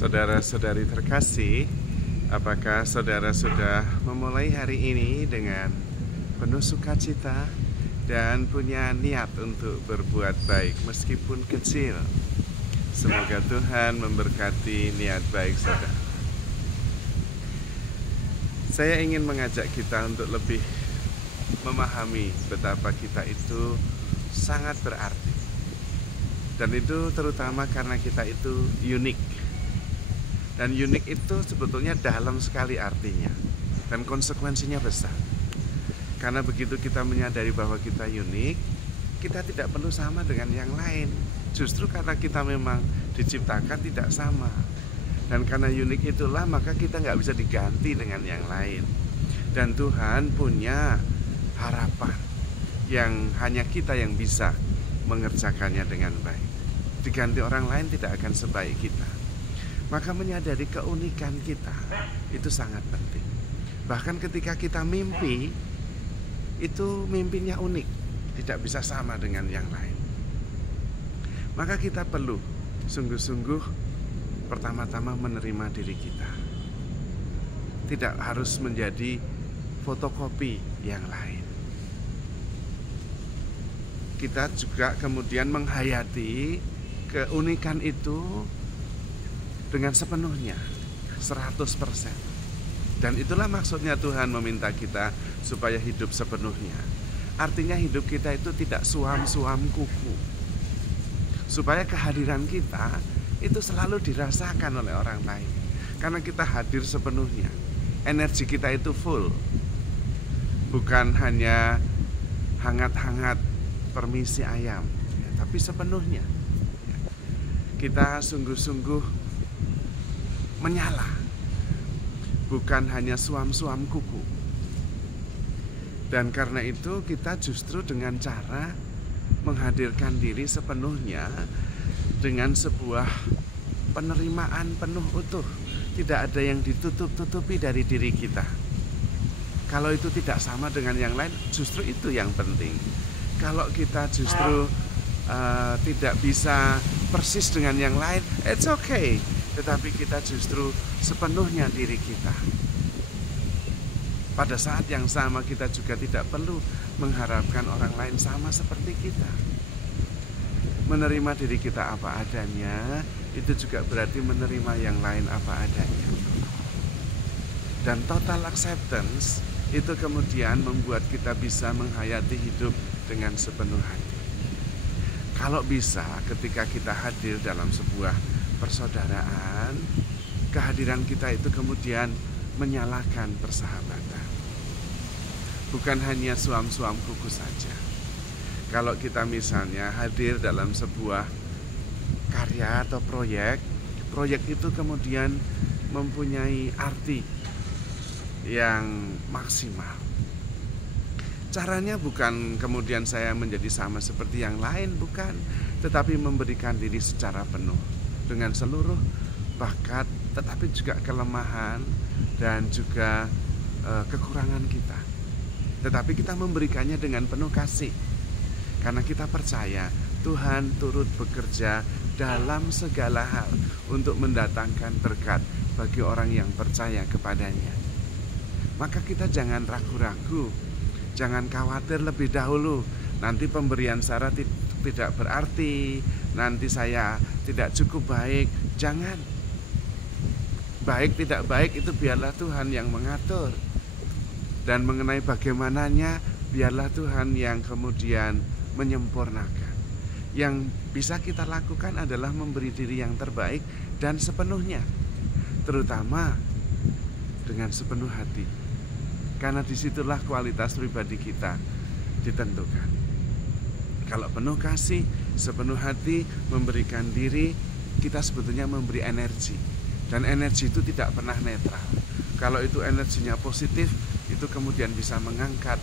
Saudara-saudari terkasih, apakah saudara sudah memulai hari ini dengan penuh sukacita dan punya niat untuk berbuat baik meskipun kecil? Semoga Tuhan memberkati niat baik saudara. Saya ingin mengajak kita untuk lebih memahami betapa kita itu sangat berarti. Dan itu terutama karena kita itu unik. Dan unik itu sebetulnya dalam sekali artinya. Dan konsekuensinya besar. Karena begitu kita menyadari bahwa kita unik, kita tidak perlu sama dengan yang lain. Justru karena kita memang diciptakan tidak sama. Dan karena unik itulah maka kita nggak bisa diganti dengan yang lain. Dan Tuhan punya harapan yang hanya kita yang bisa mengerjakannya dengan baik. Diganti orang lain tidak akan sebaik kita. Maka menyadari keunikan kita itu sangat penting. Bahkan ketika kita mimpi, itu mimpinya unik, tidak bisa sama dengan yang lain. Maka kita perlu sungguh-sungguh pertama-tama menerima diri kita. Tidak harus menjadi fotokopi yang lain. Kita juga kemudian menghayati keunikan itu dengan sepenuhnya, 100%. Dan itulah maksudnya Tuhan meminta kita supaya hidup sepenuhnya. Artinya hidup kita itu tidak suam-suam kuku. Supaya kehadiran kita itu selalu dirasakan oleh orang lain. Karena kita hadir sepenuhnya. Energi kita itu full. Bukan hanya hangat-hangat permisi ayam, tapi sepenuhnya. Kita sungguh-sungguh menyala, bukan hanya suam-suam kuku. Dan karena itu kita justru dengan cara menghadirkan diri sepenuhnya dengan sebuah penerimaan penuh utuh. Tidak ada yang ditutup-tutupi dari diri kita. Kalau itu tidak sama dengan yang lain, justru itu yang penting. Kalau kita justru tidak bisa persis dengan yang lain, it's okay. Tetapi kita justru sepenuhnya diri kita. Pada saat yang sama kita juga tidak perlu mengharapkan orang lain sama seperti kita. Menerima diri kita apa adanya, itu juga berarti menerima yang lain apa adanya. Dan total acceptance itu kemudian membuat kita bisa menghayati hidup dengan sepenuh hati. Kalau bisa ketika kita hadir dalam sebuah persaudaraan, kehadiran kita itu kemudian menyalakan persahabatan. Bukan hanya suam-suam kuku saja. Kalau kita misalnya hadir dalam sebuah karya atau proyek itu kemudian mempunyai arti yang maksimal. Caranya bukan kemudian saya menjadi sama seperti yang lain, bukan. Tetapi memberikan diri secara penuh. Dengan seluruh bakat, tetapi juga kelemahan dan juga kekurangan kita. Tetapi kita memberikannya dengan penuh kasih. Karena kita percaya Tuhan turut bekerja dalam segala hal untuk mendatangkan berkat bagi orang yang percaya kepadanya. Maka kita jangan ragu-ragu, jangan khawatir lebih dahulu. Nanti pemberian Sarah tidak berarti, nanti saya tidak cukup baik. Jangan. Baik tidak baik itu biarlah Tuhan yang mengatur. Dan mengenai bagaimananya biarlah Tuhan yang kemudian menyempurnakan. Yang bisa kita lakukan adalah memberi diri yang terbaik dan sepenuhnya. Terutama dengan sepenuh hati. Karena disitulah kualitas pribadi kita ditentukan. Kalau penuh kasih, sepenuh hati, memberikan diri, kita sebetulnya memberi energi. Dan energi itu tidak pernah netral. Kalau itu energinya positif, itu kemudian bisa mengangkat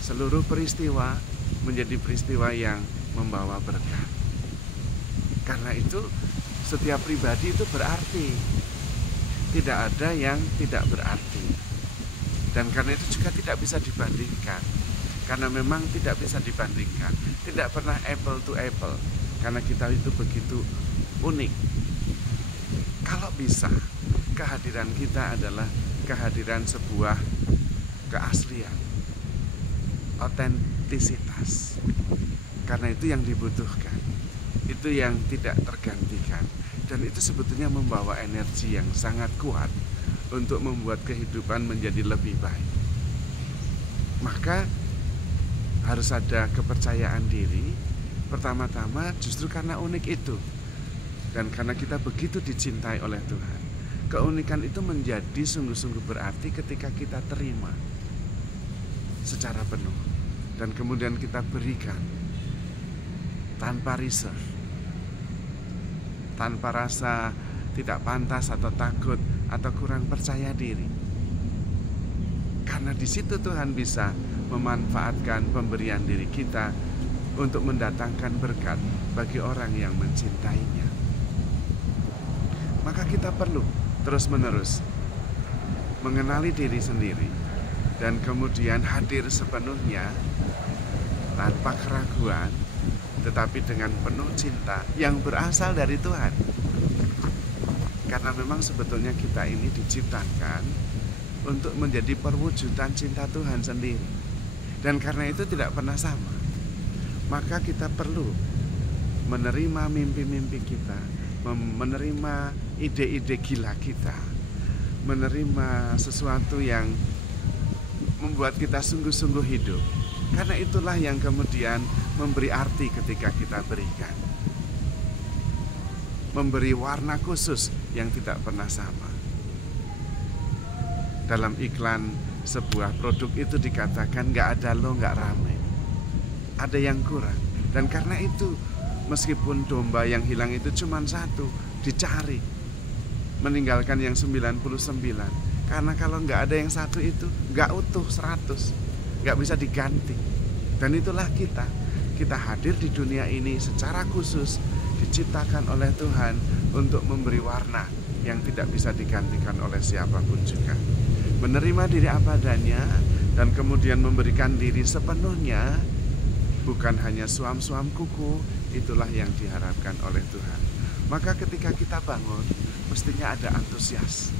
seluruh peristiwa menjadi peristiwa yang membawa berkat. Karena itu setiap pribadi itu berarti. Tidak ada yang tidak berarti. Dan karena itu juga tidak bisa dibandingkan. Karena memang tidak bisa dibandingkan. Tidak pernah apple to apple. Karena kita itu begitu unik. Kalau bisa, kehadiran kita adalah kehadiran sebuah keaslian, otentisitas. Karena itu yang dibutuhkan, itu yang tidak tergantikan. Dan itu sebetulnya membawa energi yang sangat kuat untuk membuat kehidupan menjadi lebih baik. Maka harus ada kepercayaan diri. Pertama-tama justru karena unik itu, dan karena kita begitu dicintai oleh Tuhan. Keunikan itu menjadi sungguh-sungguh berarti ketika kita terima secara penuh, dan kemudian kita berikan tanpa reserve, tanpa rasa tidak pantas atau takut atau kurang percaya diri. Karena di situ Tuhan bisa memanfaatkan pemberian diri kita untuk mendatangkan berkat bagi orang yang mencintainya. Maka kita perlu terus-menerus mengenali diri sendiri dan kemudian hadir sepenuhnya tanpa keraguan, tetapi dengan penuh cinta yang berasal dari Tuhan. Karena memang sebetulnya kita ini diciptakan untuk menjadi perwujudan cinta Tuhan sendiri. Dan karena itu tidak pernah sama. Maka kita perlu menerima mimpi-mimpi kita, menerima ide-ide gila kita, menerima sesuatu yang membuat kita sungguh-sungguh hidup. Karena itulah yang kemudian memberi arti ketika kita berikan, memberi warna khusus yang tidak pernah sama. Dalam iklan sebuah produk itu dikatakan gak ada lo gak rame, ada yang kurang. Dan karena itu meskipun domba yang hilang itu cuma satu, dicari, meninggalkan yang 99. Karena kalau gak ada yang satu itu gak utuh 100, gak bisa diganti. Dan itulah kita hadir di dunia ini secara khusus, diciptakan oleh Tuhan untuk memberi warna yang tidak bisa digantikan oleh siapapun juga. Menerima diri apa adanya dan kemudian memberikan diri sepenuhnya, bukan hanya suam-suam kuku. Itulah yang diharapkan oleh Tuhan. Maka ketika kita bangun, mestinya ada antusias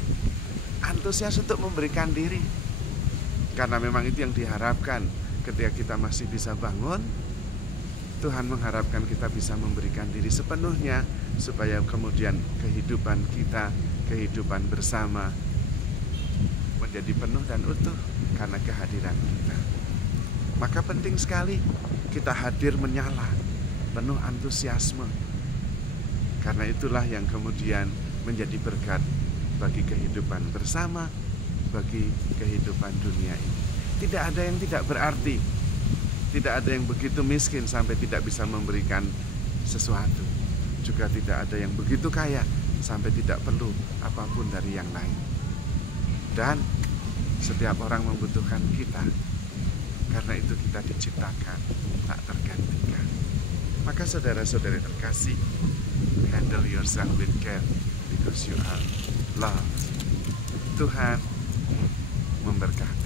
untuk memberikan diri, karena memang itu yang diharapkan. Ketika kita masih bisa bangun, Tuhan mengharapkan kita bisa memberikan diri sepenuhnya, supaya kemudian kehidupan kita, kehidupan bersama menjadi penuh dan utuh karena kehadiran kita. Maka penting sekali kita hadir menyala, penuh antusiasme. Karena itulah yang kemudian menjadi berkat bagi kehidupan bersama, bagi kehidupan dunia ini. Tidak ada yang tidak berarti, tidak ada yang begitu miskin sampai tidak bisa memberikan sesuatu. Juga tidak ada yang begitu kaya sampai tidak perlu apapun dari yang lain. Dan setiap orang membutuhkan kita. Karena itu kita diciptakan tak tergantikan. Maka saudara-saudari terkasih, handle yourself with care because you are loved. Tuhan memberkati.